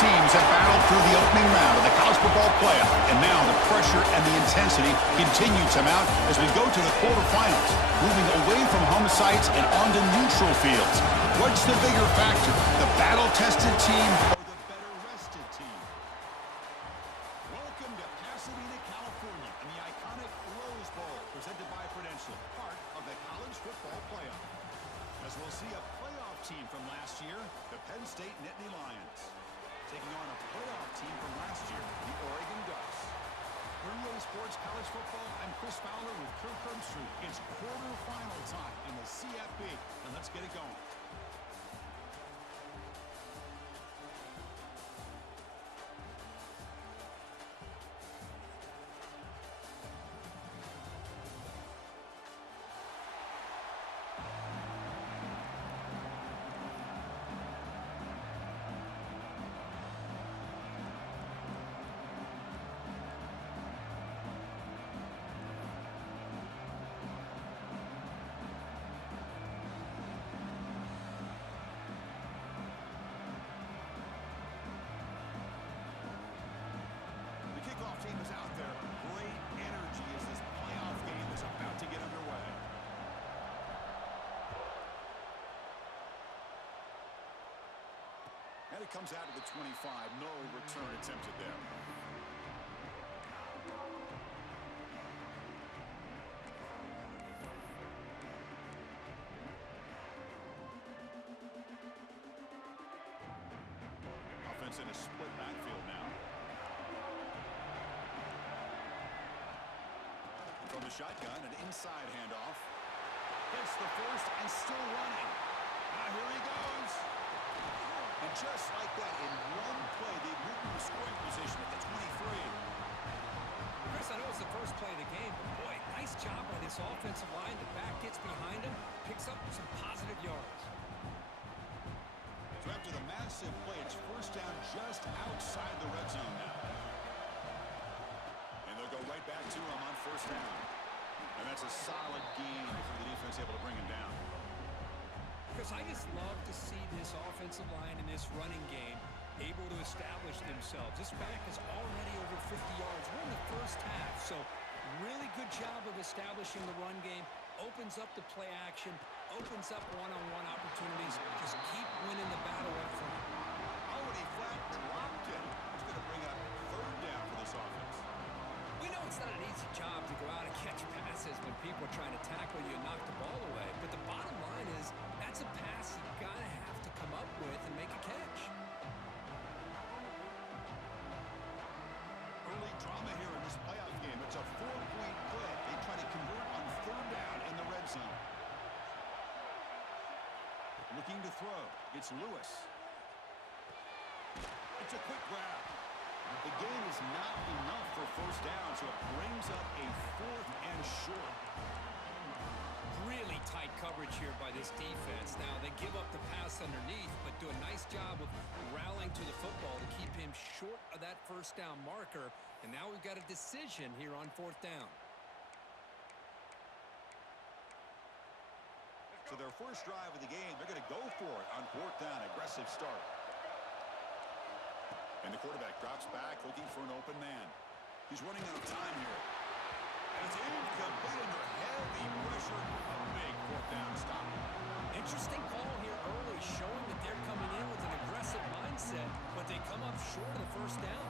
teams have battled through the opening round of the college football playoff, and now the pressure and the intensity continue to mount as we go to the quarterfinals, moving away from home sites and onto neutral fields. What's the bigger factor, the battle-tested team or the better-rested team? Welcome to Pasadena, California, and the iconic Rose Bowl, presented by Prudential, part of the college football playoff. As we'll see a playoff team from last year, the Penn State Nittany Lions, taking on a playoff team from last year, the Oregon Ducks. For EA Sports College Football, I'm Chris Fowler with Kirk Herbstreit. It's quarterfinal time in the CFP, and let's get it going. Team is out there. Great energy as this playoff game is about to get underway. And it comes out to the 25. No return attempted there. Offense in a split backfield now. From the shotgun, an inside handoff. Gets the first and still running. Here he goes. And just like that, in one play, they moved into scoring position at the 23. Chris, I know it's the first play of the game, but boy, nice job by this offensive line. The back gets behind him, picks up some positive yards. So after the massive play, it's first down just outside the red zone now. They'll go right back to him on first down. And that's a solid gain for the defense able to bring him down. Chris, I just love to see this offensive line in this running game able to establish themselves. This back is already over 50 yards. We're in the first half, so really good job of establishing the run game. Opens up the play action, opens up one-on-one opportunities. Just keep winning the battle up front. Already flat dropped it. It's going to bring up third down for this offense. We know it's not an easy job to go out and catch passes when people are trying to tackle you and knock the ball away. But the bottom line is that's a pass you've got to have to come up with and make a catch. Early drama here in this playoff game. It's a 4-point play. They try to convert on third down in the red zone. Looking to throw. It's Lewis. It's a quick grab. The game is not enough for first down, so it brings up a 4th and short. Really tight coverage here by this defense. Now, they give up the pass underneath, but do a nice job of rallying to the football to keep him short of that first down marker. And now we've got a decision here on 4th down. So their first drive of the game, they're going to go for it on 4th down. Aggressive start. And the quarterback drops back, looking for an open man. He's running out of time here. And it's incomplete under heavy pressure. A big 4th down stop. Interesting call here early, showing that they're coming in with an aggressive mindset, but they come up short of the first down.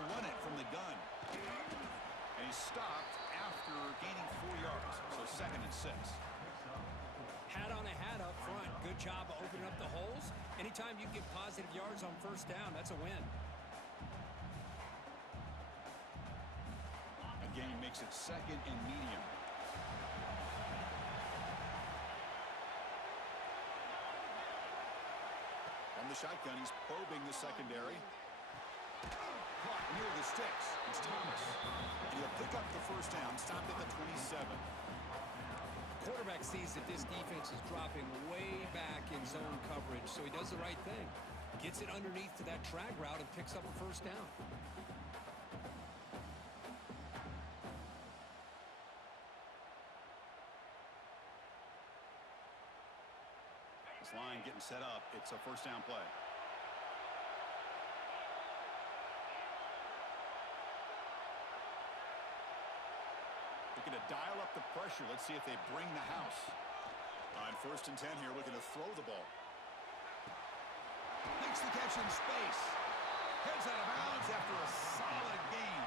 Run it from the gun. And he's stopped after gaining 4 yards. So 2nd and 6. Hat on a hat up front. Good job of opening up the holes. Anytime you get positive yards on first down, that's a win. Again, makes it 2nd and medium. From the shotgun, he's probing the secondary. Caught near the sticks. It's Thomas. And he'll pick up the first down, stopped at the 27. quarterback sees that this defense is dropping way back in zone coverage, so he does the right thing. Gets it underneath to that drag route and picks up a first down. This line getting set up. It's a first down play. Looking to dial up the pressure. Let's see if they bring the house. On 1st and 10 here, looking to throw the ball. Makes the catch in space. Heads out of bounds after a solid gain.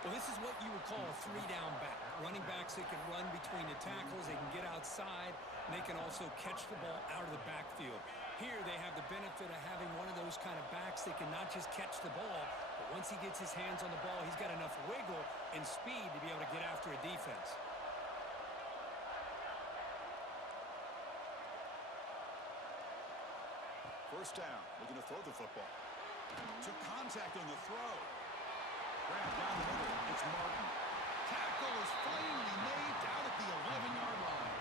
Well, this is what you would call a 3-down back. Running backs that can run between the tackles. They can get outside. And they can also catch the ball out of the backfield. Here they have the benefit of having one of those kind of backs that can not just catch the ball, but once he gets his hands on the ball, he's got enough wiggle and speed to be able to get after a defense. First down, looking to throw the football. Took contact on the throw. Grab down the middle. It's Martin. Tackle is finally made down at the 11-yard line.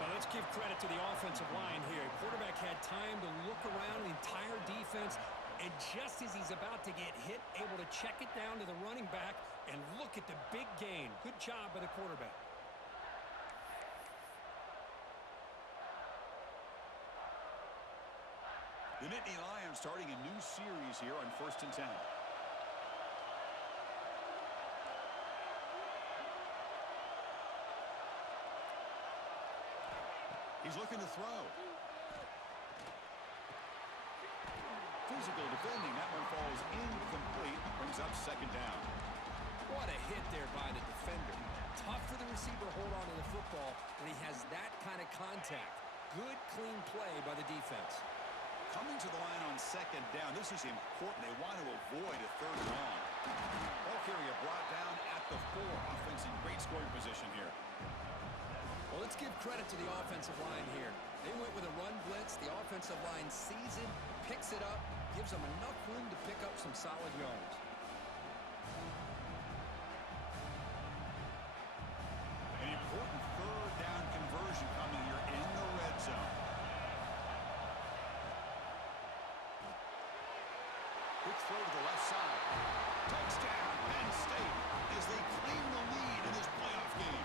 Well, let's give credit to the offensive line here. Quarterback had time to look around the entire defense, and just as he's about to get hit, able to check it down to the running back, and look at the big gain. Good job by the quarterback. The Nittany Lions starting a new series here on 1st and 10. He's looking to throw. Physical defending. That one falls incomplete. Brings up 2nd down. What a hit there by the defender. Tough for the receiver to hold on to the football when he has that kind of contact. Good, clean play by the defense. Coming to the line on 2nd down. This is important. They want to avoid a 3rd and long. Ball carrier brought down at the 4. Offense in great scoring position here. Well, let's give credit to the offensive line here. They went with a run blitz. The offensive line sees it, picks it up, gives them enough room to pick up some solid yards. An important 3rd down conversion coming here in the red zone. Quick throw to the left side. Touchdown, Penn State, as they claim the lead in this playoff game.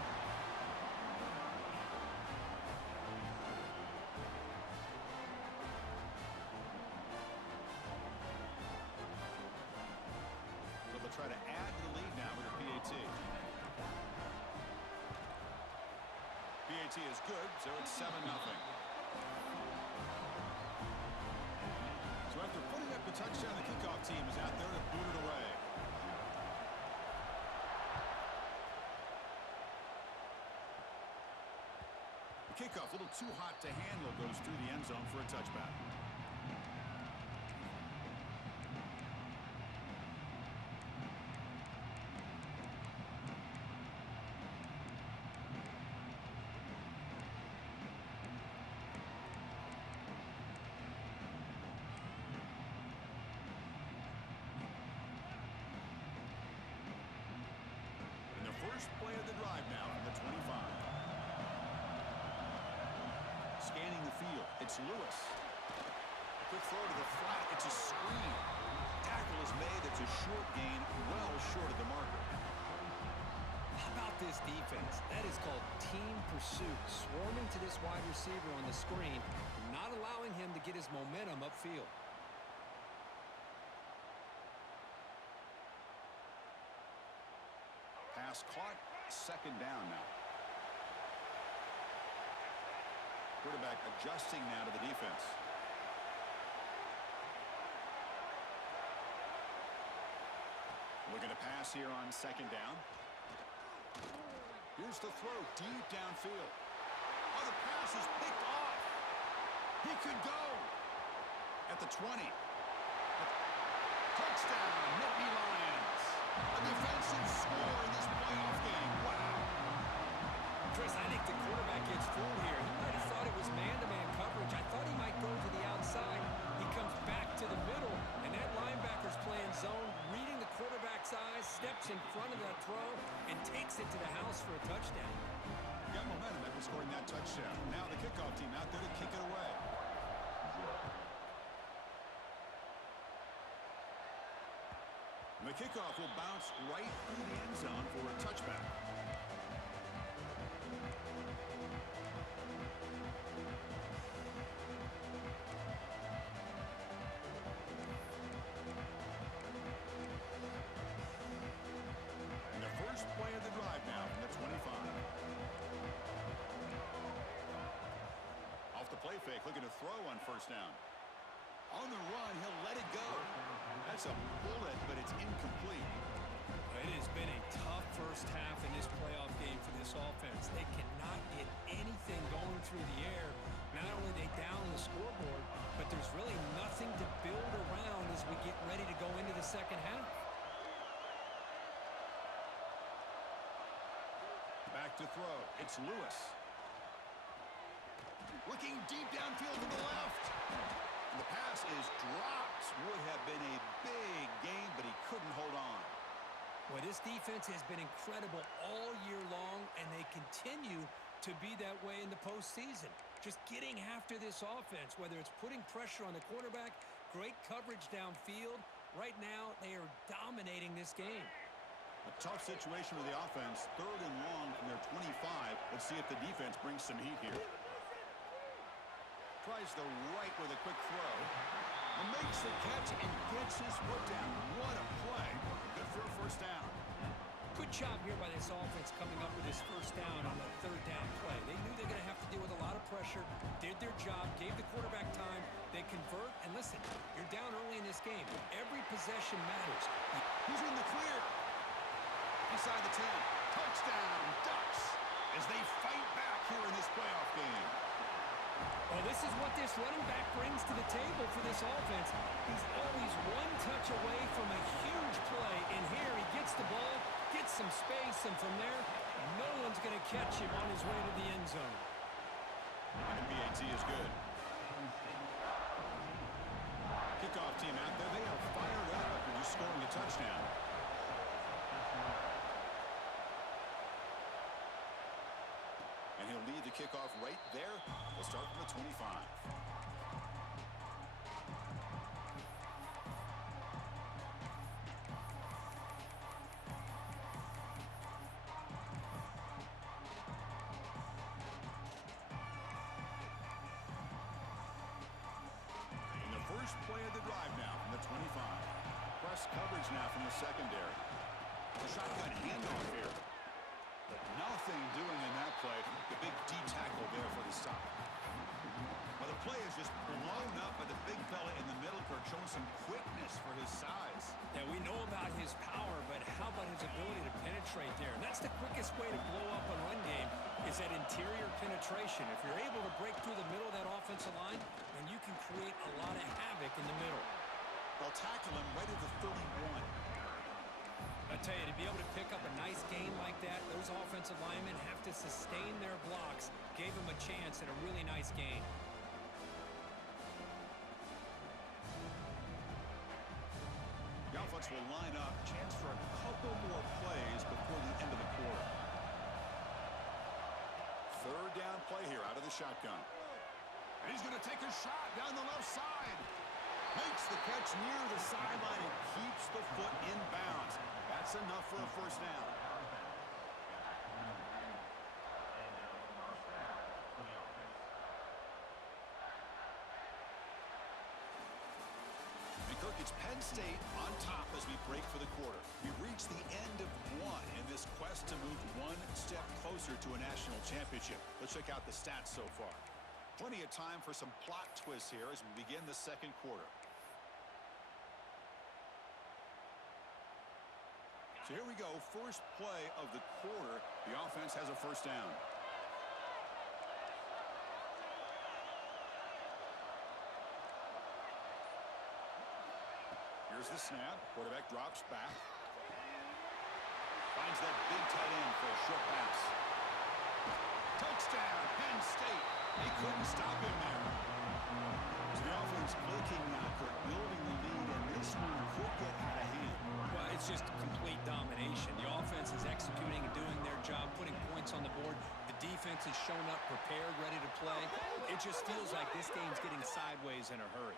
So they'll try to add to the lead now with a PAT. PAT is good, so it's 7-0. So after putting up the touchdown, the kickoff team is out there to boot it away. The kickoff, a little too hot to handle, goes through the end zone for a touchback. First play of the drive now from the 25. Scanning the field. It's Lewis. A quick throw to the flat. It's a screen. Tackle is made. It's a short gain, well short of the marker. How about this defense? That is called team pursuit. Swarming to this wide receiver on the screen, not allowing him to get his momentum upfield. Pass caught, 2nd down now. Quarterback adjusting now to the defense. Looking to pass here on 2nd down. Here's the throw deep downfield. Oh, the pass is picked off. He could go at the 20. Touchdown, Nittany Lions. A defensive score in this playoff game. Wow. Chris, I think the quarterback gets fooled here. He might have thought it was man-to-man coverage. I thought he might go to the outside. He comes back to the middle, and that linebacker's playing zone, reading the quarterback's eyes, steps in front of that throw, and takes it to the house for a touchdown. kickoff team out there to kick it away. The kickoff will bounce right through the end zone for a touchback. And the first play of the drive now from the 25. Off the play fake, looking to throw on first down. On the run, he'll let it go. That's a bullet, but it's incomplete. It has been a tough first half in this playoff game for this offense. They cannot get anything going through the air. Not only are they down the scoreboard, but there's really nothing to build around as we get ready to go into the second half. Back to throw. It's Lewis. Looking deep downfield to the left. The pass is dropped. Would have been a big gain, but he couldn't hold on. Well, this defense has been incredible all year long, and they continue to be that way in the postseason. Just getting after this offense, whether it's putting pressure on the quarterback, great coverage downfield. Right now, they are dominating this game. A tough situation for the offense. 3rd and long from their 25. Let's see if the defense brings some heat here. Tries the right with a quick throw. And makes the catch and gets his foot down. What a play. Good for a first down. Good job here by this offense coming up with this first down on the 3rd down play. They knew they're going to have to deal with a lot of pressure, did their job, gave the quarterback time. They convert, and listen, you're down early in this game. Every possession matters. He's in the clear. Inside the 10. Touchdown, Ducks, as they fight back here in this playoff game. Well, this is what this running back brings to the table for this offense. He's always one touch away from a huge play, and here he gets the ball, gets some space, and from there, no one's going to catch him on his way to the end zone. And the PAT is good. Kickoff team out there, they are fired up after just scoring a touchdown. And he'll lead the kickoff right there. We'll start from the 25. And the first play of the drive now from the 25. Press coverage now from the secondary. The shotgun handoff here. Nothing doing in that play. The big D tackle there for the stop. Well, the play is just blown up by the big fella in the middle, Kirk, showing some quickness for his size. Yeah, we know about his power, but how about his ability to penetrate there? And that's the quickest way to blow up a run game is that interior penetration. If you're able to break through the middle of that offensive line, then you can create a lot of havoc in the middle. They'll tackle him right at the 31. I tell you, to be able to pick up a nice gain like that, those offensive linemen have to sustain their blocks. Gave him a chance at a really nice gain. The offense will line up. Chance for a couple more plays before the end of the quarter. 3rd down play here out of the shotgun. And he's going to take a shot down the left side. Makes the catch near the sideline and keeps the foot in bounds. That's enough for a first down. And Kirk, it's Penn State on top as we break for the quarter. We've reached the end of one in this quest to move one step closer to a national championship. Let's check out the stats so far. Plenty of time for some plot twists here as we begin the second quarter. So here we go, first play of the quarter. The offense has a first down. Here's the snap. Quarterback drops back. Finds that big tight end for a short pass. Touchdown, Penn State. They couldn't stop him there. So the offense blinking now, building the lead, and this one could get out of hand. Well, it's just complete domination. The offense is executing and doing their job, putting points on the board. The defense has shown up prepared, ready to play. It just feels like this game's getting sideways in a hurry.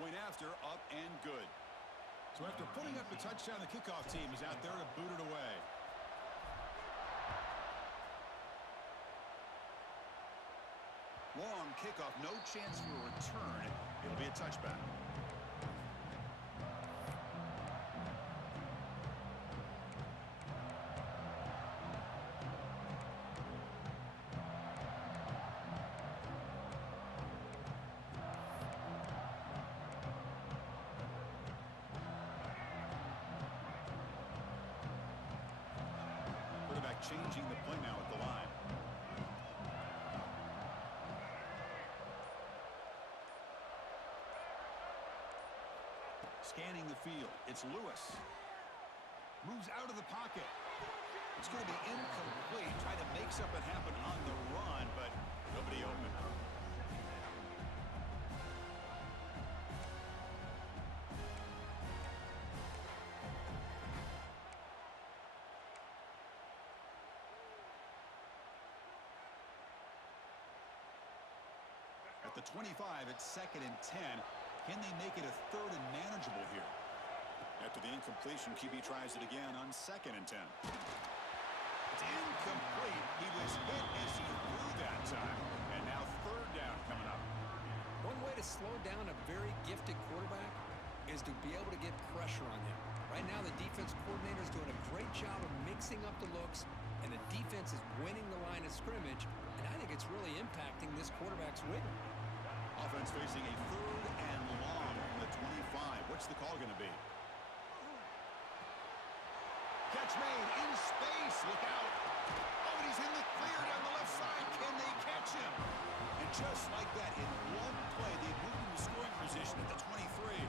Point after, up and good. So after putting up the touchdown, the kickoff team is out there to boot it away. Long kickoff, no chance for a return. It'll be a touchback. Quarterback changing the play now at the line. Scanning the field. It's Lewis. Moves out of the pocket. It's going to be incomplete. Trying to make something happen on the run, but nobody open. At the 25, it's 2nd and 10. Can they make it a 3rd and manageable here? After the incompletion, QB tries it again on 2nd and 10. It's incomplete. He was hit as he threw that time. And now 3rd down coming up. One way to slow down a very gifted quarterback is to be able to get pressure on him. Right now, the defense coordinator is doing a great job of mixing up the looks, and the defense is winning the line of scrimmage, and I think it's really impacting this quarterback's rhythm. Offense facing a 3rd and long from the 25. What's the call going to be? Catch made in space. Look out. Oh, and he's in the clear down the left side. Can they catch him? And just like that, in one play, they moved into scoring position at the 23.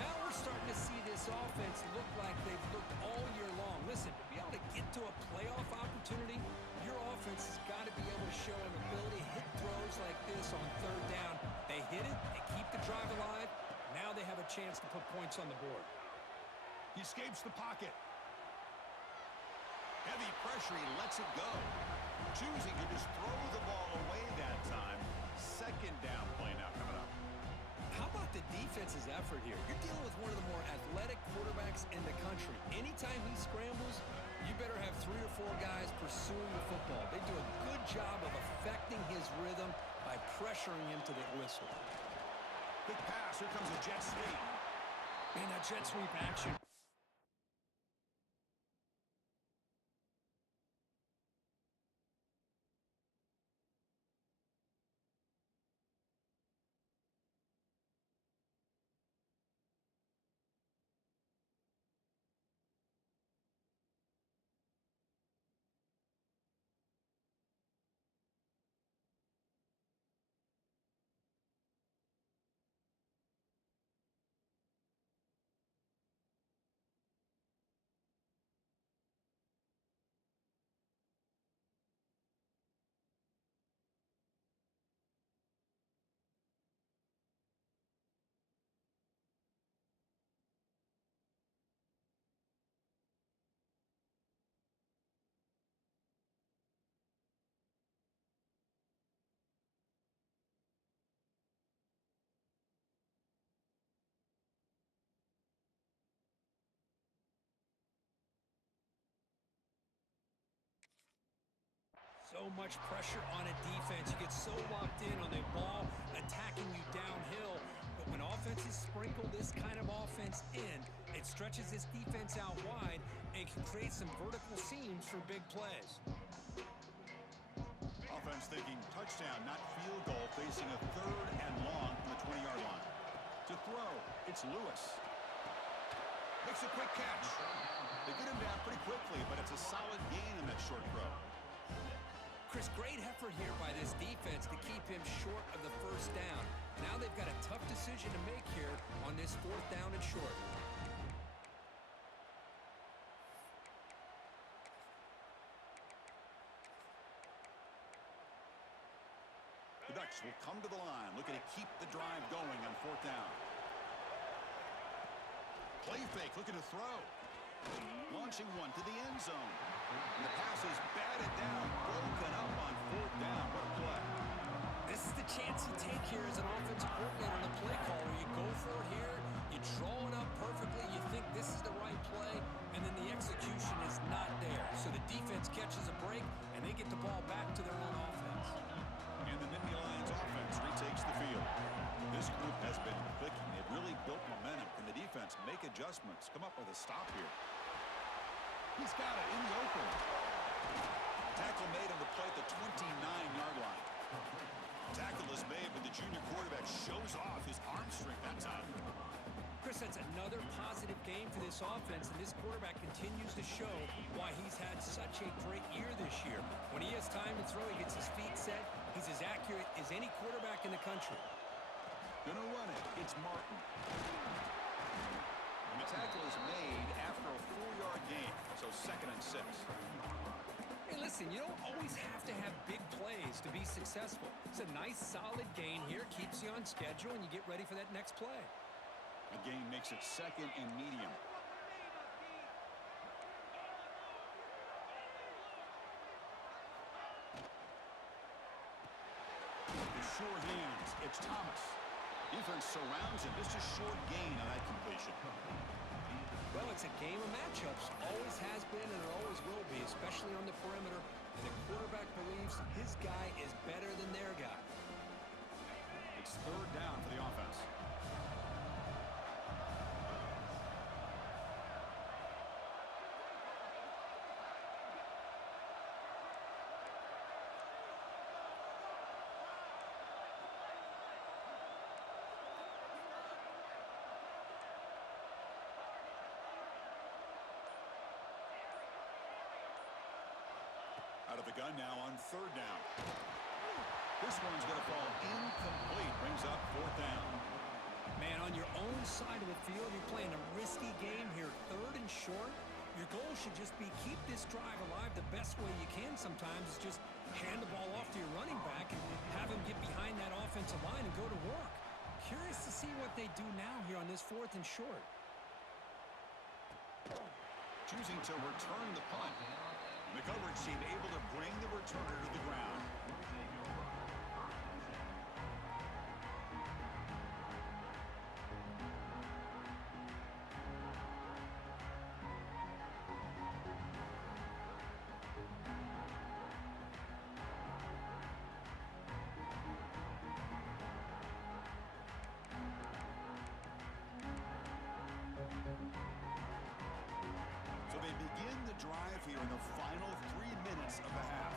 Now we're starting to see this offense look like they've looked all year long. Listen, to be able to get to a playoff opportunity, your offense has got to be able to show an ability to hit throws like this on 3rd down. They hit it, they keep the drive alive. Now they have a chance to put points on the board. He escapes the pocket. Heavy pressure, he lets it go. Choosing to just throw the ball away that time. 2nd down play now coming up. How about the defense's effort here? You're dealing with one of the more athletic quarterbacks in the country. Anytime he scrambles, you better have 3 or 4 guys pursuing the football. They do a good job of affecting his rhythm by pressuring him to the whistle. Quick pass, here comes a jet sweep. Man, that jet sweep action. So much pressure on a defense. You get so locked in on the ball attacking you downhill. But when offenses sprinkle this kind of offense in, it stretches this defense out wide and can create some vertical seams for big plays. Offense thinking touchdown, not field goal, facing a 3rd and long from the 20-yard line. To throw, it's Lewis. Makes a quick catch. They get him down pretty quickly, but it's a solid gain in that short throw. Chris, great effort here by this defense to keep him short of the 1st down. Now they've got a tough decision to make here on this 4th down and short. The Ducks will come to the line, looking to keep the drive going on 4th down. Play fake, looking to throw. Launching one to the end zone. And the pass is batted down. chance you take here as an offensive coordinator and a play caller. You go for it here, you draw it up perfectly, you think this is the right play, and then the execution is not there. So the defense catches a break, and they get the ball back to their own offense. And the Nittany Lions offense retakes the field. This group has been clicking. They've really built momentum. Can the defense make adjustments? Come up with a stop here. He's got it in the open. Tackle made on the play at the 29-yard line. Tackle is made, but the junior quarterback shows off his arm strength that time. Chris, that's another positive game for this offense, and this quarterback continues to show why he's had such a great year this year. When he has time to throw, he gets his feet set. He's as accurate as any quarterback in the country. Gonna run it. It's Martin. And the tackle is made after a 4-yard gain, so 2nd and 6. Hey, listen, you don't always have to have big plays to be successful. It's a nice, solid gain here, keeps you on schedule, and you get ready for that next play. The gain makes it 2nd and medium. The sure hands. It's Thomas. Defense surrounds him. Just a short gain on that completion. Well, it's a game of matchups. Always has been and it always will be, especially on the perimeter. And the quarterback believes his guy is better than their guy. It's 3rd down for the offense. Out of the gun now on 3rd down. This one's going to fall incomplete. Brings up 4th down. Man, on your own side of the field, you're playing a risky game here. 3rd and short. Your goal should just be keep this drive alive the best way you can sometimes is just hand the ball off to your running back and have him get behind that offensive line and go to work. Curious to see what they do now here on this 4th and short. Choosing to return the punt. The coverage team able to bring the returner to the ground. So they begin the drive here in the final 3 minutes of the half.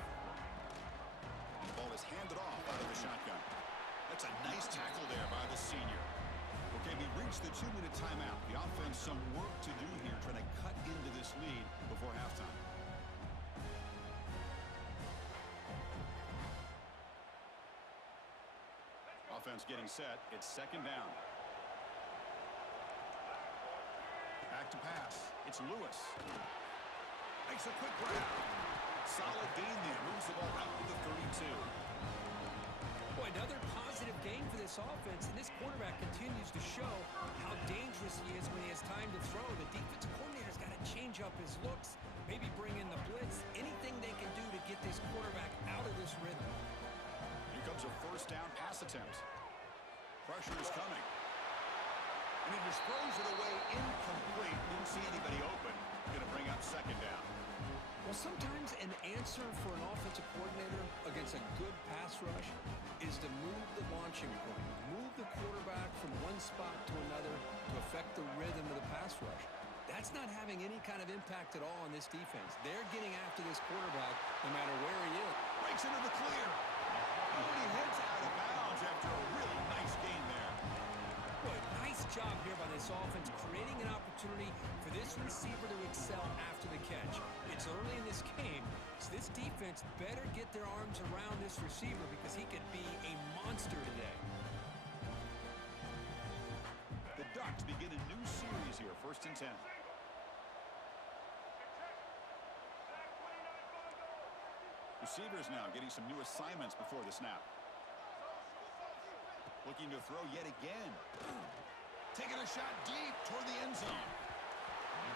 And the ball is handed off out of the shotgun. That's a nice tackle there by the senior. Okay, we reached the 2-minute timeout. The offense some work to do here, trying to cut into this lead before halftime. Offense getting set. It's 2nd down. Back to pass. It's Lewis. Makes a quick grab. Solid gain there. Moves the ball out to the 32. Boy, another positive game for this offense, and this quarterback continues to show how dangerous he is when he has time to throw. The defensive coordinator's got to change up his looks, maybe bring in the blitz, anything they can do to get this quarterback out of this rhythm. Here comes a 1st down pass attempt. Pressure is coming. And he just throws it away incomplete. Didn't see anybody open. Going to bring up 2nd down. Well, sometimes an answer for an offensive coordinator against a good pass rush is to move the launching point, move the quarterback from one spot to another to affect the rhythm of the pass rush. That's not having any kind of impact at all on this defense. They're getting after this quarterback no matter where he is. Breaks into the clear. Oh, and he heads out of bounds after a really nice gain there. Boy, nice job here by this offense, creating an opportunity for this receiver to excel after the catch. It's early in this game, so this defense better get their arms around this receiver because he could be a monster today. The Ducks begin a new series here, 1st and 10. Receivers now getting some new assignments before the snap. Looking to throw yet again. Taking a shot deep toward the end zone.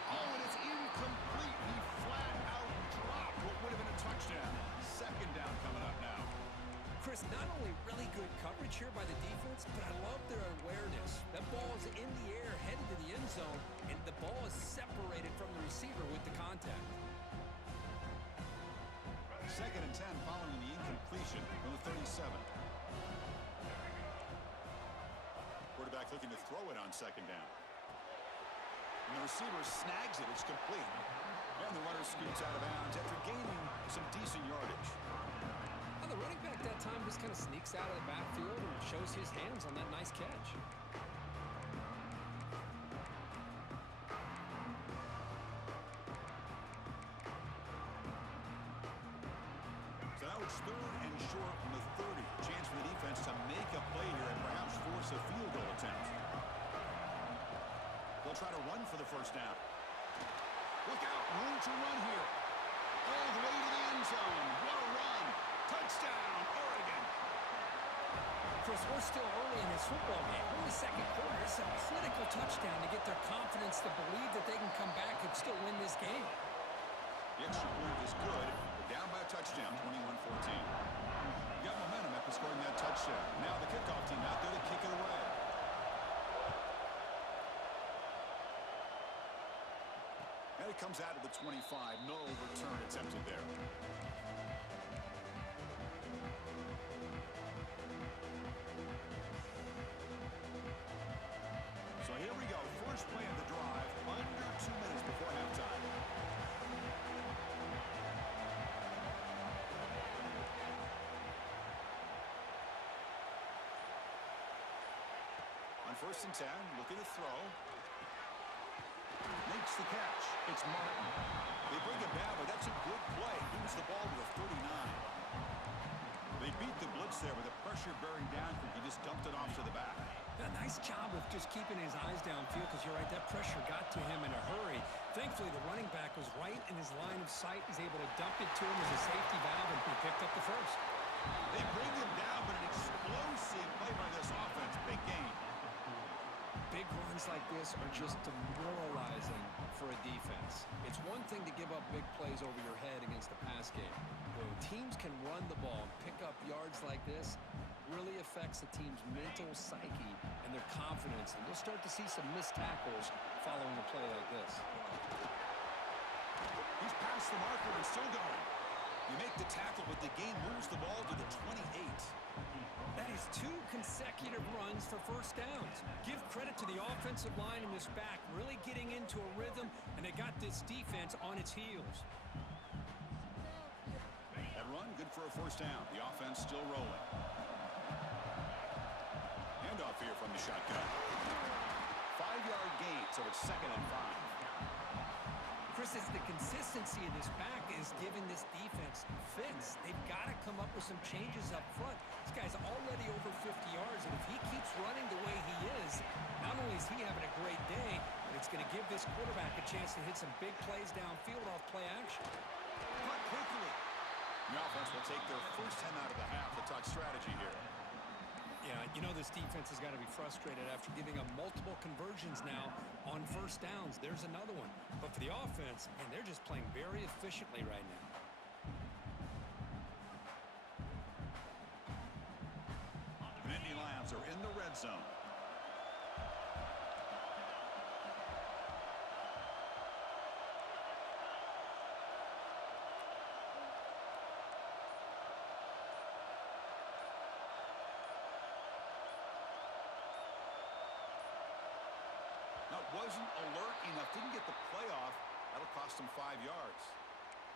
Oh, and it's incomplete. He flat out dropped what would have been a touchdown. 2nd down coming up now. Chris, Chris, not only really good coverage here by the defense, but I love their awareness. That ball is in the air, headed to the end zone, and the ball is separated from the receiver with the contact. 2nd and 10 following the incompletion from the 37. Quarterback looking to throw it on 2nd down. And the receiver snags it. It's complete. And the runner scoots out of bounds after gaining some decent yardage. Well, the running back that time just kind of sneaks out of the backfield and shows his hands on that nice catch. So now it's 3rd and short from the 30. Chance for the defense to make a play here and perhaps force a field goal attempt. They'll try to run for the 1st down. Look out, room to run here. All the way to the end zone. What a run. Touchdown, Oregon. Chris, we're still early in this football game. Only 2nd quarter. It's a critical touchdown to get their confidence to believe that they can come back and still win this game. The extra point is good. They're down by a touchdown, 21-14. Got momentum after scoring that touchdown. Now the kickoff team out there to kick it away. And it comes out of the 25. No return attempted there. So here we go. First play of the drive. Under 2 minutes before halftime. On 1st and 10, looking to throw. Makes the catch. It's Martin. They bring him down, but that's a good play. Moves the ball to the 39. They beat the blitz there with the pressure bearing down. He just dumped it off to the back. A nice job of just keeping his eyes downfield because you're right, that pressure got to him in a hurry. Thankfully, the running back was right in his line of sight. He's able to dump it to him as a safety valve, and he picked up the 1st. They bring him down, but an explosive play by this offense. Big game. Big runs like this are just demoralizing for a defense. It's one thing to give up big plays over your head against the pass game. But when teams can run the ball and pick up yards like this, really affects the team's mental psyche and their confidence. And you'll start to see some missed tackles following a play like this. He's past the marker and still going. You make the tackle, but the game moves the ball to the 28. That is 2 consecutive runs for 1st downs. Give credit to the offensive line in this back, really getting into a rhythm, and they got this defense on its heels. That run, good for a 1st down. The offense still rolling. Handoff here from the shotgun. 5-yard gain, so it's 2nd and 5. Chris, it's the consistency of this back is giving this defense fits. They've got to come up with some changes up front. This guy's already over 50 yards, and if he keeps running the way he is, not only is he having a great day, but it's going to give this quarterback a chance to hit some big plays downfield off play action. Cut quickly. The offense will take their 1st 10 out of the half. The talk strategy here. Yeah, you know this defense has got to be frustrated after giving up multiple conversions now on 1st downs. There's another one. But for the offense, man, they're just playing very efficiently right now. The Nittany Lions are in the red zone. Wasn't alert enough, didn't get the playoff. That'll cost him 5 yards.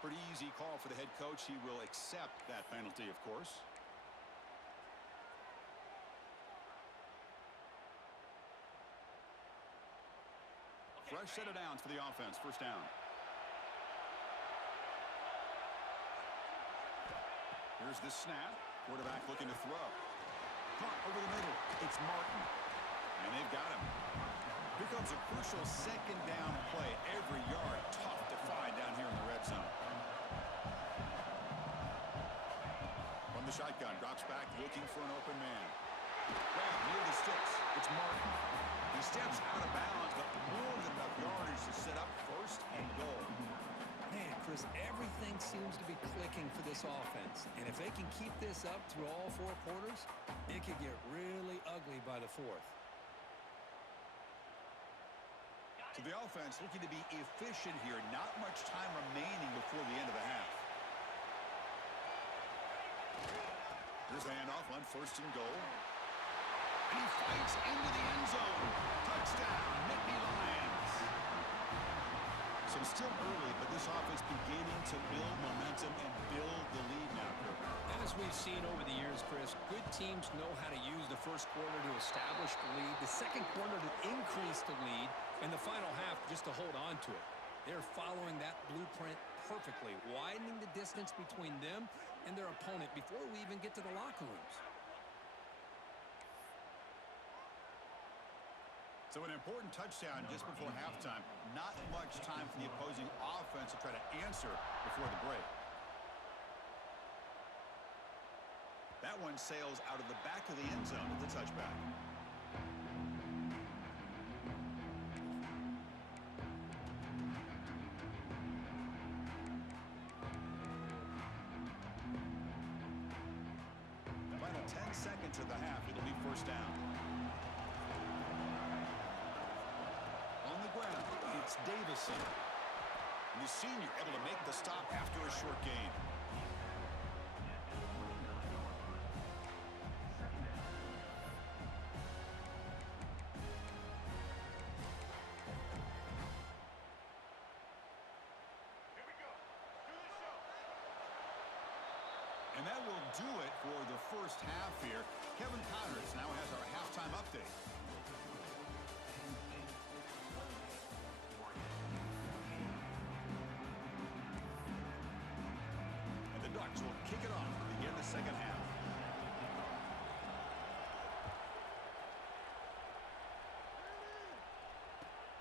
Pretty easy call for the head coach. He will accept that penalty, of course. Fresh set of downs for the offense. 1st down. Here's the snap. Quarterback looking to throw. Caught over the middle. It's Martin. And they've got him. Here comes a crucial 2nd down play. Every yard tough to find down here in the red zone. From the shotgun, drops back looking for an open man. Grab near the sticks. It's Martin. He steps out of bounds, but more than enough yardage to set up 1st and goal. Man, Chris, everything seems to be clicking for this offense. And if they can keep this up through all four quarters, it could get really ugly by the fourth. So the offense looking to be efficient here. Not much time remaining before the end of the half. Here's the handoff on 1st and goal. And he fights into the end zone. Touchdown, Nittany Lions. So it's still early, but this offense beginning to build momentum and build the lead now, Kirk. As we've seen over the years, Chris, good teams know how to use the first quarter to establish the lead, the second quarter to increase the lead, and the final half just to hold on to it. They're following that blueprint perfectly, widening the distance between them and their opponent before we even get to the locker rooms. So an important touchdown just before halftime. Not much time for the opposing offense to try to answer before the break. That one sails out of the back of the end zone at the touchback. The final 10 seconds of the half, it'll be 1st down. On the ground, it's Davison. And the senior able to make the stop after a short gain. And that will do it for the first half here. Kevin Connors now has our halftime update. And the Ducks will kick it off to begin the second half.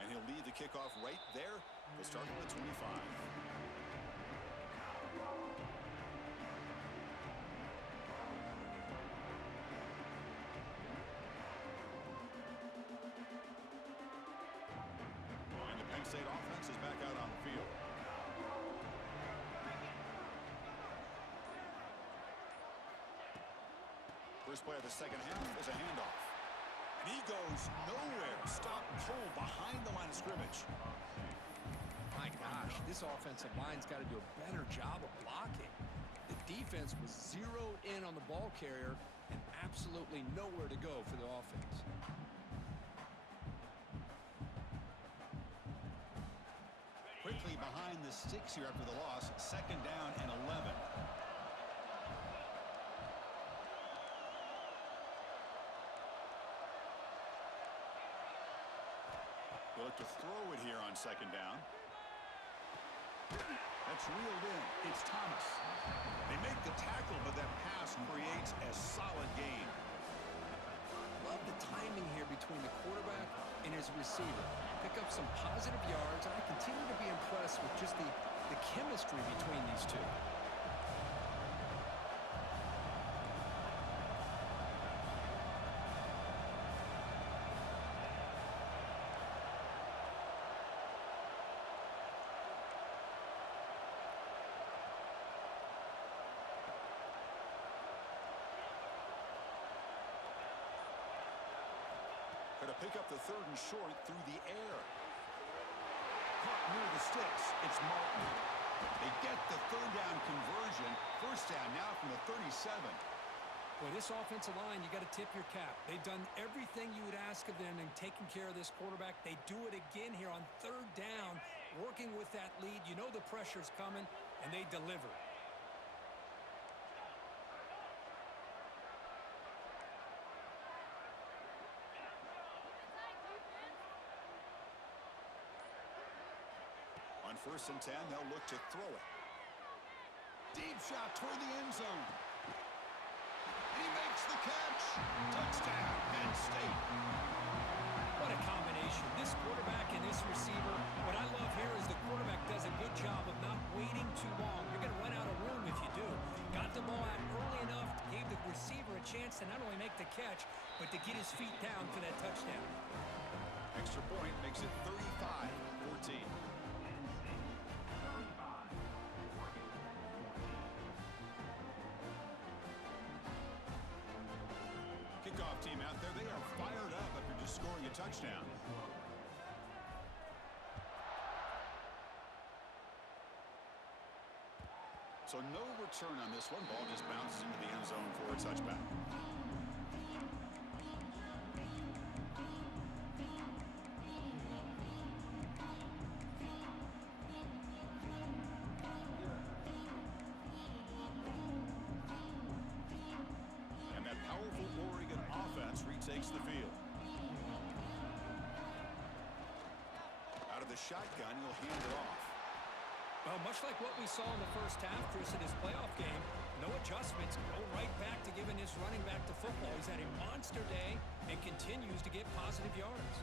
And he'll lead the kickoff right there. We'll start at the 25. State offense is back out on the field. First play of the second half is a handoff. And he goes nowhere. Stop pull behind the line of scrimmage. My gosh, this offensive line's got to do a better job of blocking. The defense was zeroed in on the ball carrier and absolutely nowhere to go for the offense. Quickly behind the sticks here after the loss. 2nd down and 11. They look to throw it here on 2nd down. That's reeled in. It's Thomas. They make the tackle, but that pass creates a solid gain. Love the timing here between the quarterback and his receiver. Pick up some positive yards, and I continue to be impressed with just the chemistry between these two. Going to pick up the 3rd and short through the air. Caught near the sticks. It's Martin. They get the 3rd down conversion. 1st down now from the 37. Boy, this offensive line, you got to tip your cap. They've done everything you would ask of them in taking care of this quarterback. They do it again here on 3rd down, working with that lead. You know the pressure's coming, and they deliver. On 1st and 10, they'll look to throw it. Deep shot toward the end zone. He makes the catch. Touchdown, Penn State. What a combination. This quarterback and this receiver. What I love here is the quarterback does a good job of not waiting too long. You're going to run out of room if you do. Got the ball out early enough, gave the receiver a chance to not only make the catch, but to get his feet down for that touchdown. Extra point makes it 35-14. kickoff team out there, they are fired up after just scoring a touchdown. So no return on this one. Ball just bounces into the end zone for a touchback. And that powerful Oregon offense retakes the field. Out of the shotgun, he'll hand it off. Well, much like what we saw in the first half, Chris, in his playoff game, no adjustments, go right back to giving his running back to football. He's had a monster day and continues to get positive yards.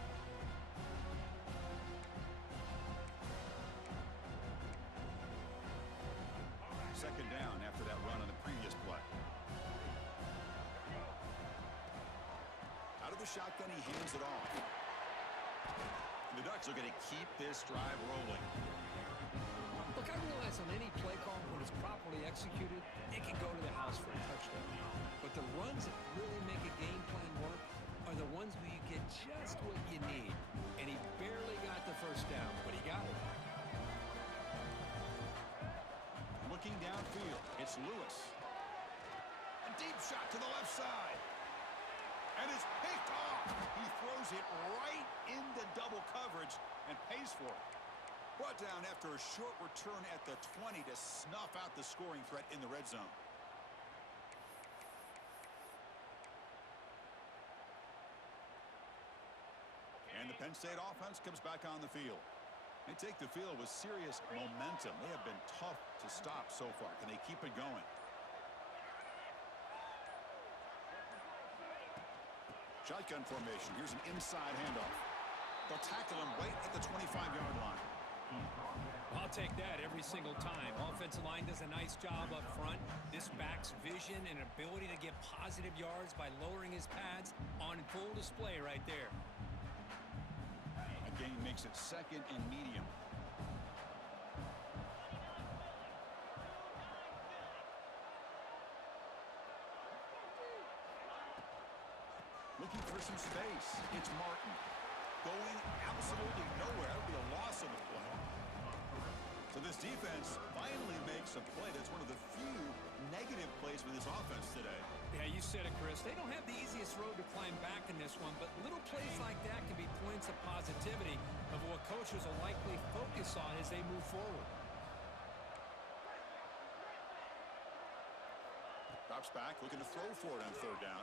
Second down after that run on the previous play. Out of the shotgun, he hands it off. The Ducks are going to keep this drive rolling. Look, I realize on any play call, when it's properly executed, it can go to the house for a touchdown. But the runs that really make a game plan work are the ones where you get just what you need. And he barely got the first down, but he got it. Looking downfield, it's Lewis. A deep shot to the left side. And it's picked off. He throws it right into double coverage and pays for it. Brought down after a short return at the 20 to snuff out the scoring threat in the red zone. And the Penn State offense comes back on the field. They take the field with serious momentum. They have been tough to stop so far. Can they keep it going? Shotgun formation. Here's an inside handoff. They'll tackle him right at the 25-yard line. I'll take that every single time. Offensive line does a nice job up front. This back's vision and ability to get positive yards by lowering his pads on full display right there. A gain makes it second and medium. Looking for some space. It's Martin. Going absolutely nowhere. That would be a loss of the play. So this defense finally makes a play. That's one of the few negative plays for this offense today. Yeah, you said it, Chris. They don't have the easiest road to climb back in this one, but little plays like that can be points of positivity of what coaches will likely focus on as they move forward. Drops back, looking to throw for it on third down.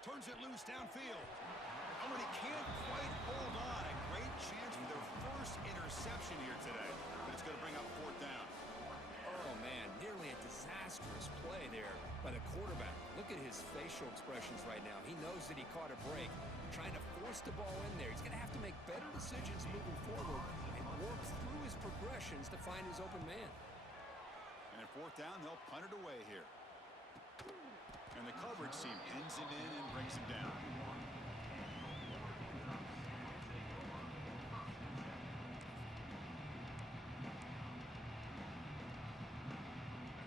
Turns it loose downfield. Oh, and he can't quite hold on. A great chance for their first interception here today. But it's going to bring up fourth down. Oh, man, nearly a disastrous play there by the quarterback. Look at his facial expressions right now. He knows that he caught a break, trying to force the ball in there. He's going to have to make better decisions moving forward and work through his progressions to find his open man. And at fourth down, they'll punt it away here. And the coverage team pins him in and brings him down.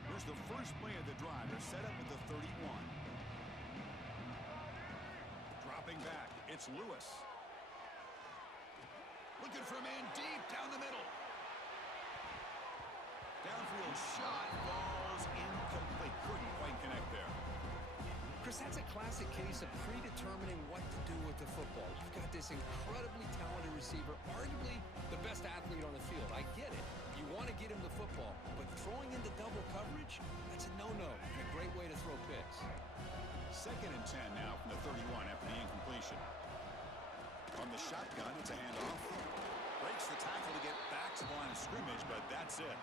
Here's the first play of the drive. They're set up at the 31. Dropping back, it's Lewis. Looking for a man deep down the middle. Downfield shot falls incomplete. Couldn't quite connect there. Chris, that's a classic case of predetermining what to do with the football. You've got this incredibly talented receiver, arguably the best athlete on the field. I get it. You want to get him the football, but throwing into double coverage, that's a no-no and a great way to throw picks. Second and 10 now from the 31 after the incompletion. On the shotgun, it's a handoff. Breaks the tackle to get back to the line of scrimmage, but that's it.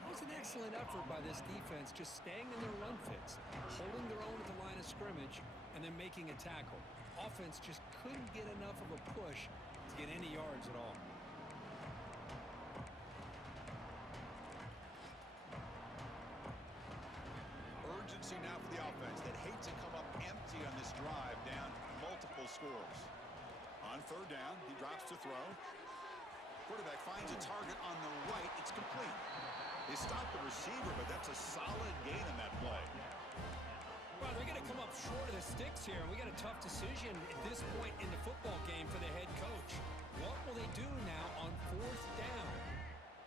It was an excellent effort by this defense, just staying in their run fits, holding their own at the line of scrimmage, and then making a tackle. Offense just couldn't get enough of a push to get any yards at all. Urgency now for the offense that hate to come up empty on this drive down multiple scores. On third down, he drops to throw. Quarterback finds a target on the right. It's complete. They stopped the receiver, but that's a solid gain in that play. Well, they're going to come up short of the sticks minutes here, and we got a tough decision at this point in the football game for the head coach. What will they do now on 4th down?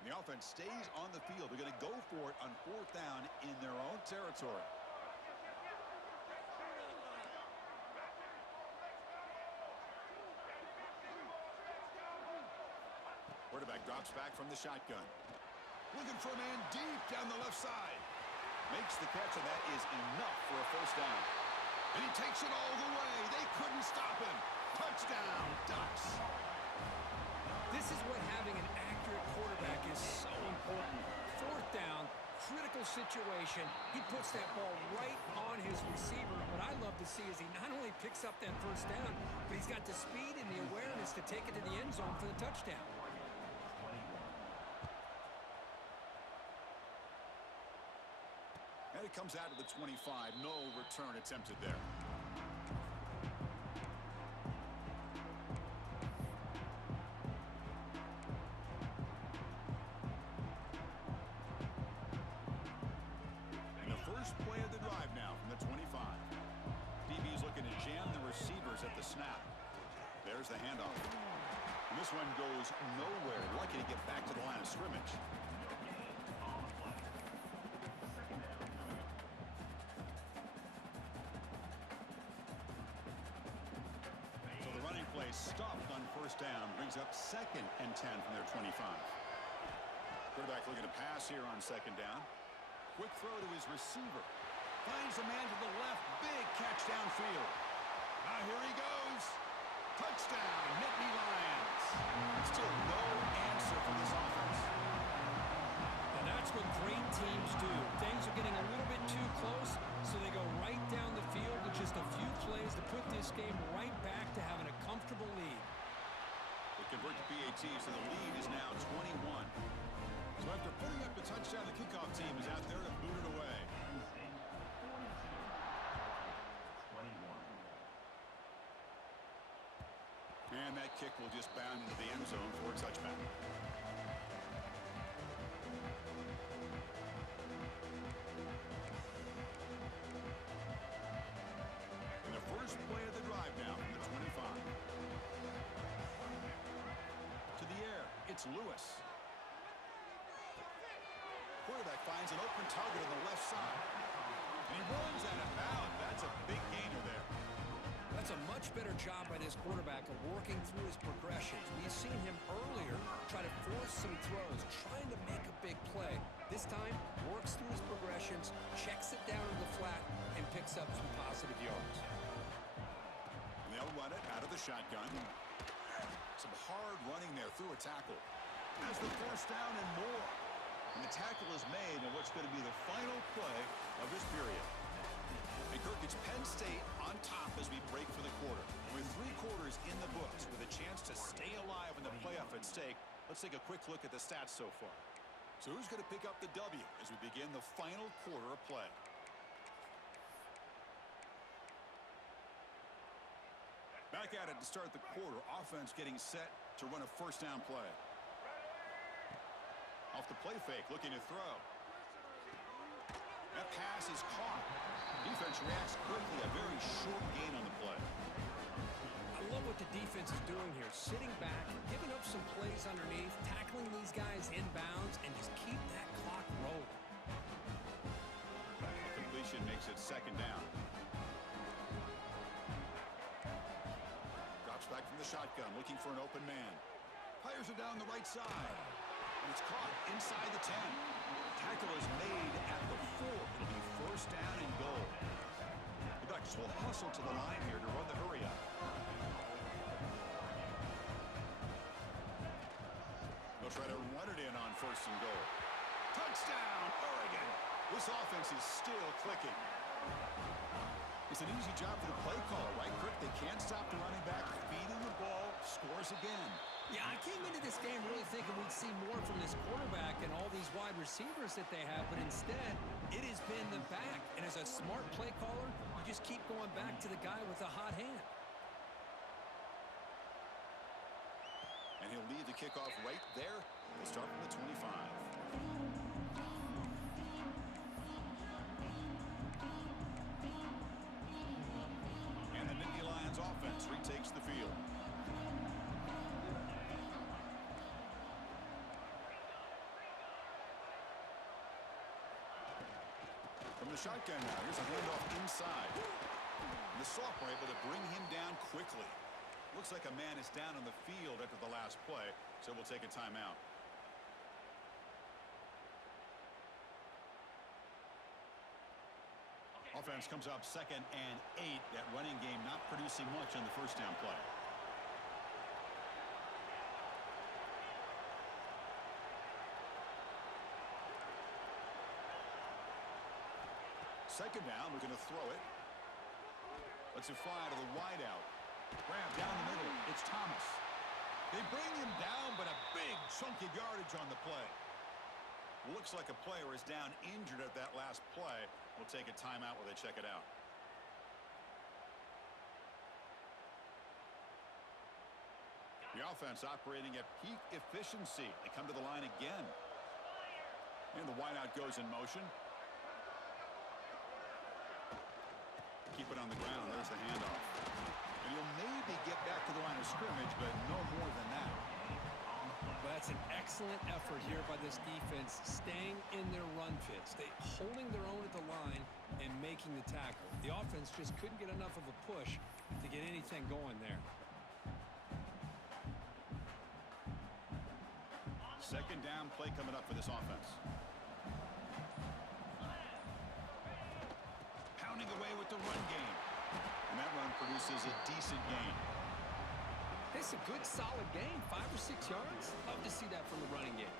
The offense stays on the field. They're going to go for it on 4th down in their own territory. Quarterback drops back from the shotgun. Looking for a man deep down the left side. Makes the catch, and that is enough for a 1st down. And he takes it all the way. They couldn't stop him. Touchdown, Ducks. This is what having an accurate quarterback is so important. 4th down, critical situation. He puts that ball right on his receiver. What I love to see is he not only picks up that 1st down, but he's got the speed and the awareness to take it to the end zone for the touchdown. And it comes out to the 25. No return attempted there. And the first play of the drive now from the 25. DB's looking to jam the receivers at the snap. There's the handoff. And this one goes nowhere. Lucky to get back to the line of scrimmage. Stopped on 1st down, brings up 2nd and 10 from their 25. Quarterback looking to pass here on 2nd down. Quick throw to his receiver. Finds a man to the left. Big catch downfield. Now here he goes. Touchdown, Nittany Lions. Still no answer from this offense. And that's what great teams do. Things are getting a little bit too close, so they go right down the field with just a few plays to put this game right back to having a comfortable lead. They convert to PAT, so the lead is now 21. So after putting up the touchdown, the kickoff team is out there to boot it away. And that kick will just bound into the end zone for a touchback. And the first play of the drive now from the 25. To the air, it's Lewis. Quarterback finds an open target on the left side. And he runs out of bounds. That's a big gainer there. That's a much better job by this quarterback of working through his progressions. We've seen him earlier try to force some throws, trying to make a big play. This time, works through his progressions, checks it down to the flat, and picks up some positive yards. And they'll run it out of the shotgun. Some hard running there through a tackle. Has the 1st down and more. And the tackle is made in what's going to be the final play of this period. And Kirk, it's Penn State on top as we break for the quarter. With 3 quarters in the books with a chance to stay alive in the playoff at stake, let's take a quick look at the stats so far. So who's going to pick up the W as we begin the final quarter of play? Back at it to start the quarter. Offense getting set to run a 1st down play. Off the play fake, looking to throw. That pass is caught. Defense reacts quickly. A very short gain on the play. I love what the defense is doing here. Sitting back, giving up some plays underneath, tackling these guys inbounds, and just keep that clock rolling. Completion makes it 2nd down. Drops back from the shotgun, looking for an open man. Fires it down the right side. And it's caught inside the 10. Tackle is made at the 4. It'll be 1st down and goal. The Ducks will hustle to the line here to run the hurry up. They'll try to run it in on 1st and goal. Touchdown, Oregon! This offense is still clicking. It's an easy job for the play caller, right, Kirk? They can't stop the running back, feeding the ball, scores again. Yeah, I came into this game really thinking we'd see more from this quarterback and all these wide receivers that they have, but instead, it has been the back. And as a smart play caller, you just keep going back to the guy with the hot hand. And he'll leave the kickoff right there. We'll start from the 25. the shotgun now. Here's a handoff inside. And the sophomore able to bring him down quickly. Looks like a man is down on the field after the last play, so we'll take a timeout. Offense comes up 2nd and 8. That running game not producing much on the first down play. Second down, we're going to throw it. Lets it fly to the wideout. Grab down the middle. It's Thomas. They bring him down, but a big chunk of yardage on the play. Looks like a player is down injured at that last play. We'll take a timeout while they check it out. The offense operating at peak efficiency. They come to the line again. And the wideout goes in motion. Keep it on the ground. There's the handoff. And he'll maybe get back to the line of scrimmage, but no more than that. Well, that's an excellent effort here by this defense, staying in their run fits. They holding their own at the line and making the tackle. The offense just couldn't get enough of a push to get anything going there. Second down play coming up for this offense. Pounding away with the run game. And that run produces a decent gain. It's a good, solid gain, 5 or 6 yards. Love to see that from the running game.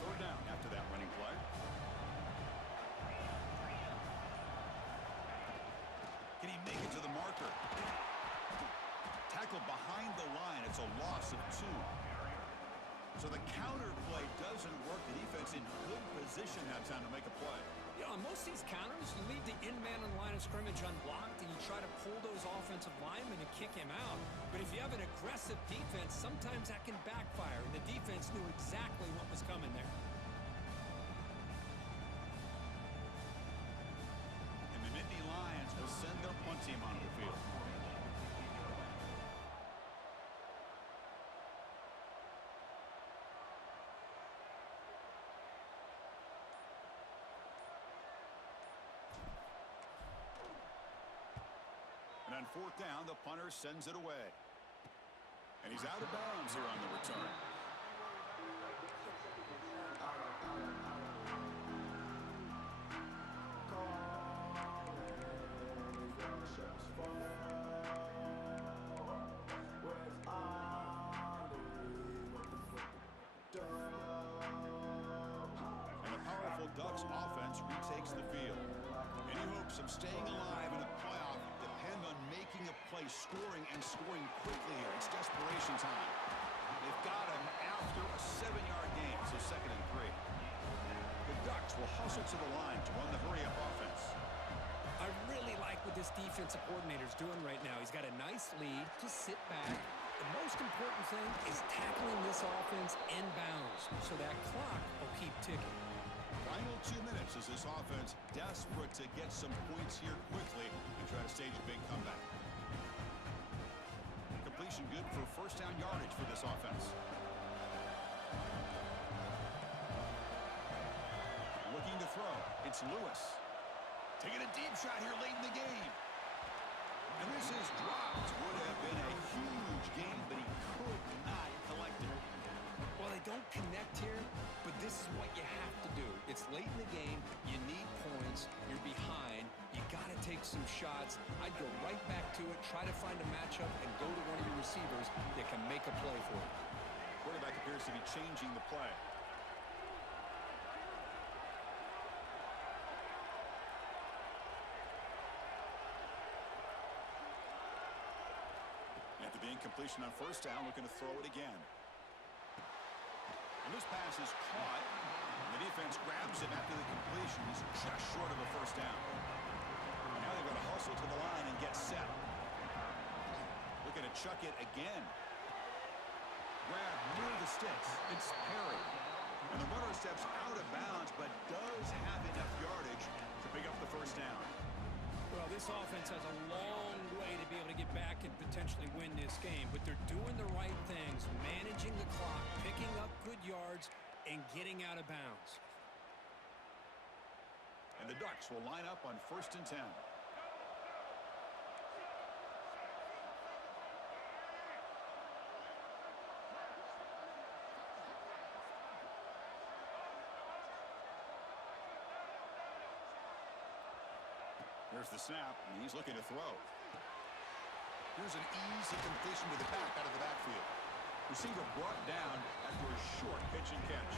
Third down after that running play. Can he make it to the marker? Tackled behind the line. It's a loss of 2. So the counter play doesn't work. The defense in good position that time to make a play. You know, on most of these counters, you leave the in-man on the line of scrimmage unblocked, and you try to pull those offensive linemen and kick him out. But if you have an aggressive defense, sometimes that can backfire, and the defense knew exactly what was coming there. And the Nittany Lions will send their punt team onto the field. And on fourth down, the punter sends it away. And he's out of bounds here on the return. And the powerful Ducks offense retakes the field. Any hopes of staying alive in the playoff depend on making a play, scoring and scoring quickly here. It's desperation time. They've got him after a 7-yard gain, so 2nd and 3. The Ducks will hustle to the line to run the hurry-up offense. I really like what this defensive coordinator is doing right now. He's got a nice lead. Just sit back. The most important thing is tackling this offense inbounds so that clock will keep ticking. Final 2 minutes as this offense desperate to get some points here quickly and try to stage a big comeback. Completion good for first down yardage for this offense. Looking to throw. It's Lewis. Taking a deep shot here late in the game. And this is dropped. Would have been a huge gain, but he could not collect it. Well, they don't connect here, but this is what you have to do. It's late in the game. You need points. You're behind. You got to take some shots. I'd go right back to it, try to find a matchup, and go to one of your receivers that can make a play for you. Quarterback appears to be changing the play. After the incompletion on first down, looking to throw it again. And this pass is caught. The defense grabs him after the completion. He's just short of a first down. And now they're going to hustle to the line and get set. Looking to chuck it again. Grab near the sticks. It's Perry. And the runner steps out of bounds, but does have enough yardage to pick up the first down. Well, this offense has a long way to be able to get back and potentially win this game, but they're doing the right things, managing yards and getting out of bounds. And the Ducks will line up on 1st and 10. Here's the snap, and he's looking to throw. Here's an easy completion to the back out of the backfield. Receiver brought down after a short pitch and catch.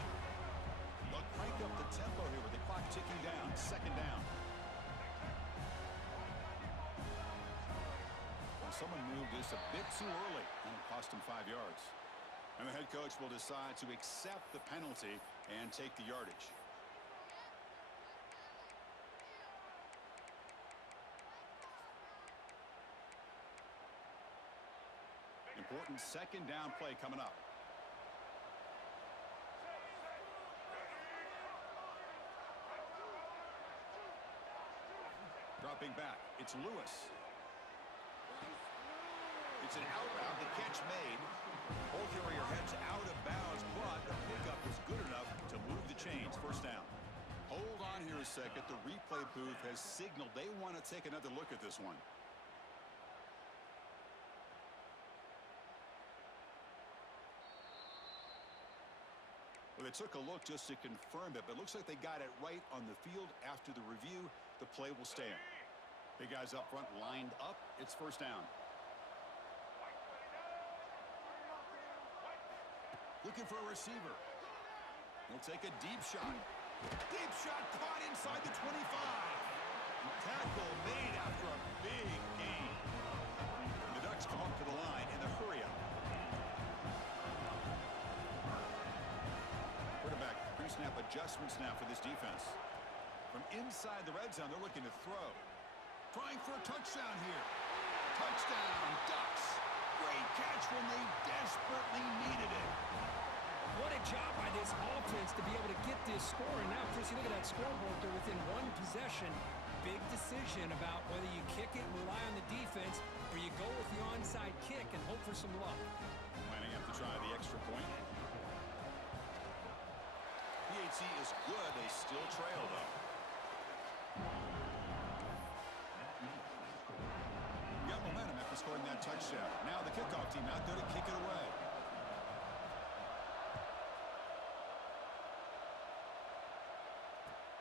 They'll crank up the tempo here with the clock ticking down. 2nd down. Well, someone moved this a bit too early, and it cost him 5 yards. And the head coach will decide to accept the penalty and take the yardage. Important 2nd down play coming up. Dropping back, it's Lewis. It's an out route, the catch made. Ball carrier heads out of bounds, but the pickup is good enough to move the chains. 1st down. Hold on here a second. The replay booth has signaled they want to take another look at this one. Well, they took a look just to confirm it, but it looks like they got it right on the field. After the review, the play will stand. Big guys up front lined up. It's 1st down. Looking for a receiver. He'll take a deep shot. Deep shot caught inside the 25. Tackle made after a big gain. The Ducks come up to the line in the hurry-up. Quarterback pre-snap adjustments now for this defense. From inside the red zone, they're looking to throw. Trying for a touchdown here. Touchdown, Ducks. Great catch when they desperately needed it. What a job by this offense to be able to get this score. And now, Chris, you look at that scoreboard. They're within 1 possession. Big decision about whether you kick it and rely on the defense or you go with the onside kick and hope for some luck. Planning up to try the extra point. PAT is good. They still trail, though. Got momentum after scoring that touchdown. Now the kickoff team out there to kick it away.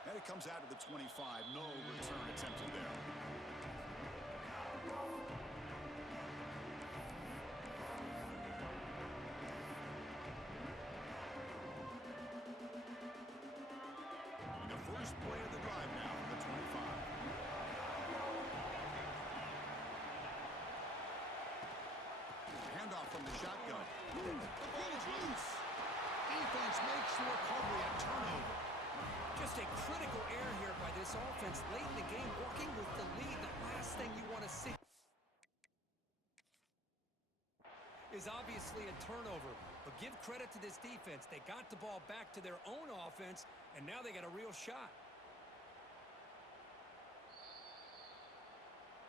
And it comes out of the 25. No return attempted there. And the first play of the drive now from the 25. Handoff from the shotgun. The ball is loose. Defense makes the recovery and turnover. Just a critical error here by this offense late in the game, working with the lead. The last thing you want to see is obviously a turnover. But give credit to this defense. They got the ball back to their own offense, and now they got a real shot.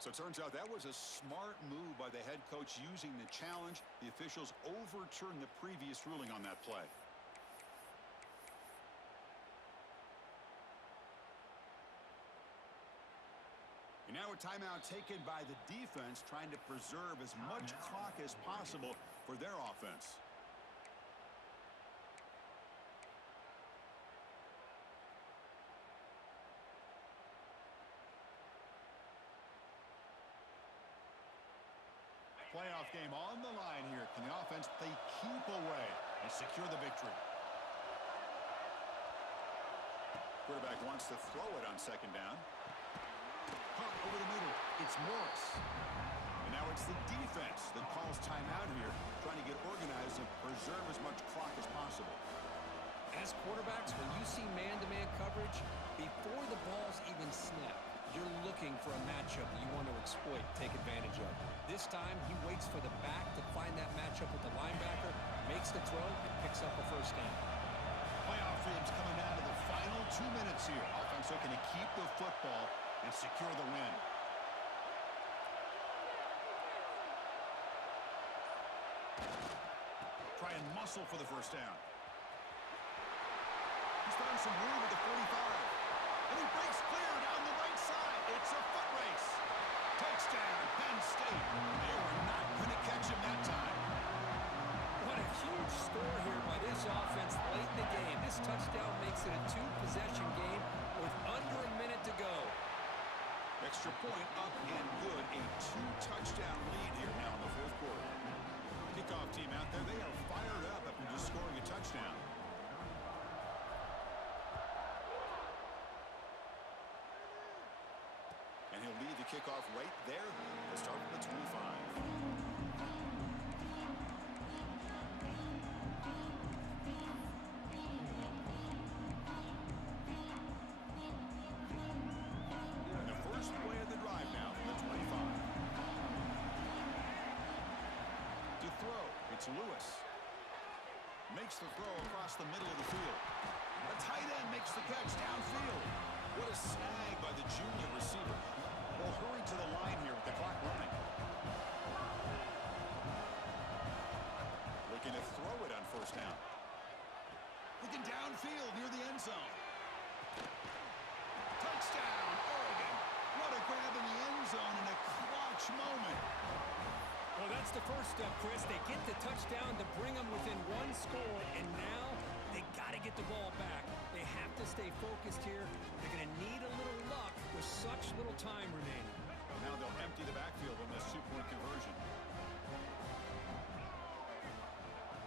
So it turns out that was a smart move by the head coach using the challenge. The officials overturned the previous ruling on that play. And now a timeout taken by the defense, trying to preserve as much clock as possible for their offense. Playoff game on the line here. Can the offense play keep away and secure the victory? Quarterback wants to throw it on 2nd down. Pump over the middle. It's Morris. And now it's the defense that calls timeout here, trying to get organized and preserve as much clock as possible. As quarterbacks, when you see man-to-man coverage, before the ball's even snapped, you're looking for a matchup that you want to exploit, take advantage of. This time, he waits for the back to find that matchup with the linebacker, makes the throw, and picks up a 1st down. Playoff games coming down to the final 2 minutes here. Offense looking to keep the football and secure the win. Try and muscle for the 1st down. He's found some room at the 45. And he breaks clear down the right side. It's a foot race. Touchdown, Penn State. They were not going to catch him that time. What a huge score here by this offense late in the game. This touchdown makes it a two-possession game with under a minute to go. Extra point up and good. A two-touchdown lead here now in the fourth quarter. Kickoff team out there, they are fired up after just scoring a touchdown. And he'll lead the kickoff right there to start with the 25. It's Lewis. Makes the throw across the middle of the field. A tight end makes the catch downfield. What a snag by the junior receiver. Well, hurry to the line here with the clock running. Looking to throw it on first down. Looking downfield near the end zone. Touchdown, Oregon. What a grab in the end zone in a clutch moment. Well, that's the first step, Chris. They get the touchdown to bring them within one score, and now they got to get the ball back. They have to stay focused here. They're going to need a little luck with such little time remaining. Now they'll empty the backfield on this two-point conversion.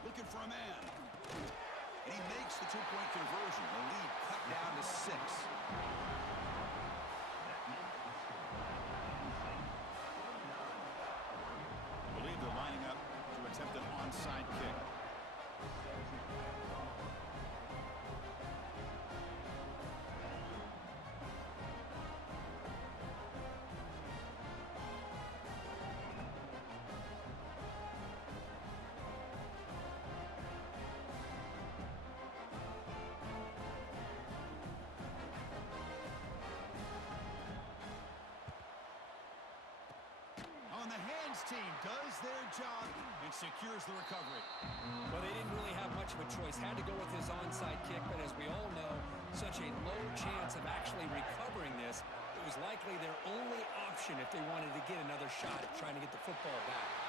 Looking for a man. And he makes the two-point conversion. The lead cut down to 6. Lining up to attempt an onside kick. The hands team does their job and secures the recovery. Well, they didn't really have much of a choice. Had to go with his onside kick, but as we all know, such a low chance of actually recovering this. It was likely their only option if they wanted to get another shot at trying to get the football back.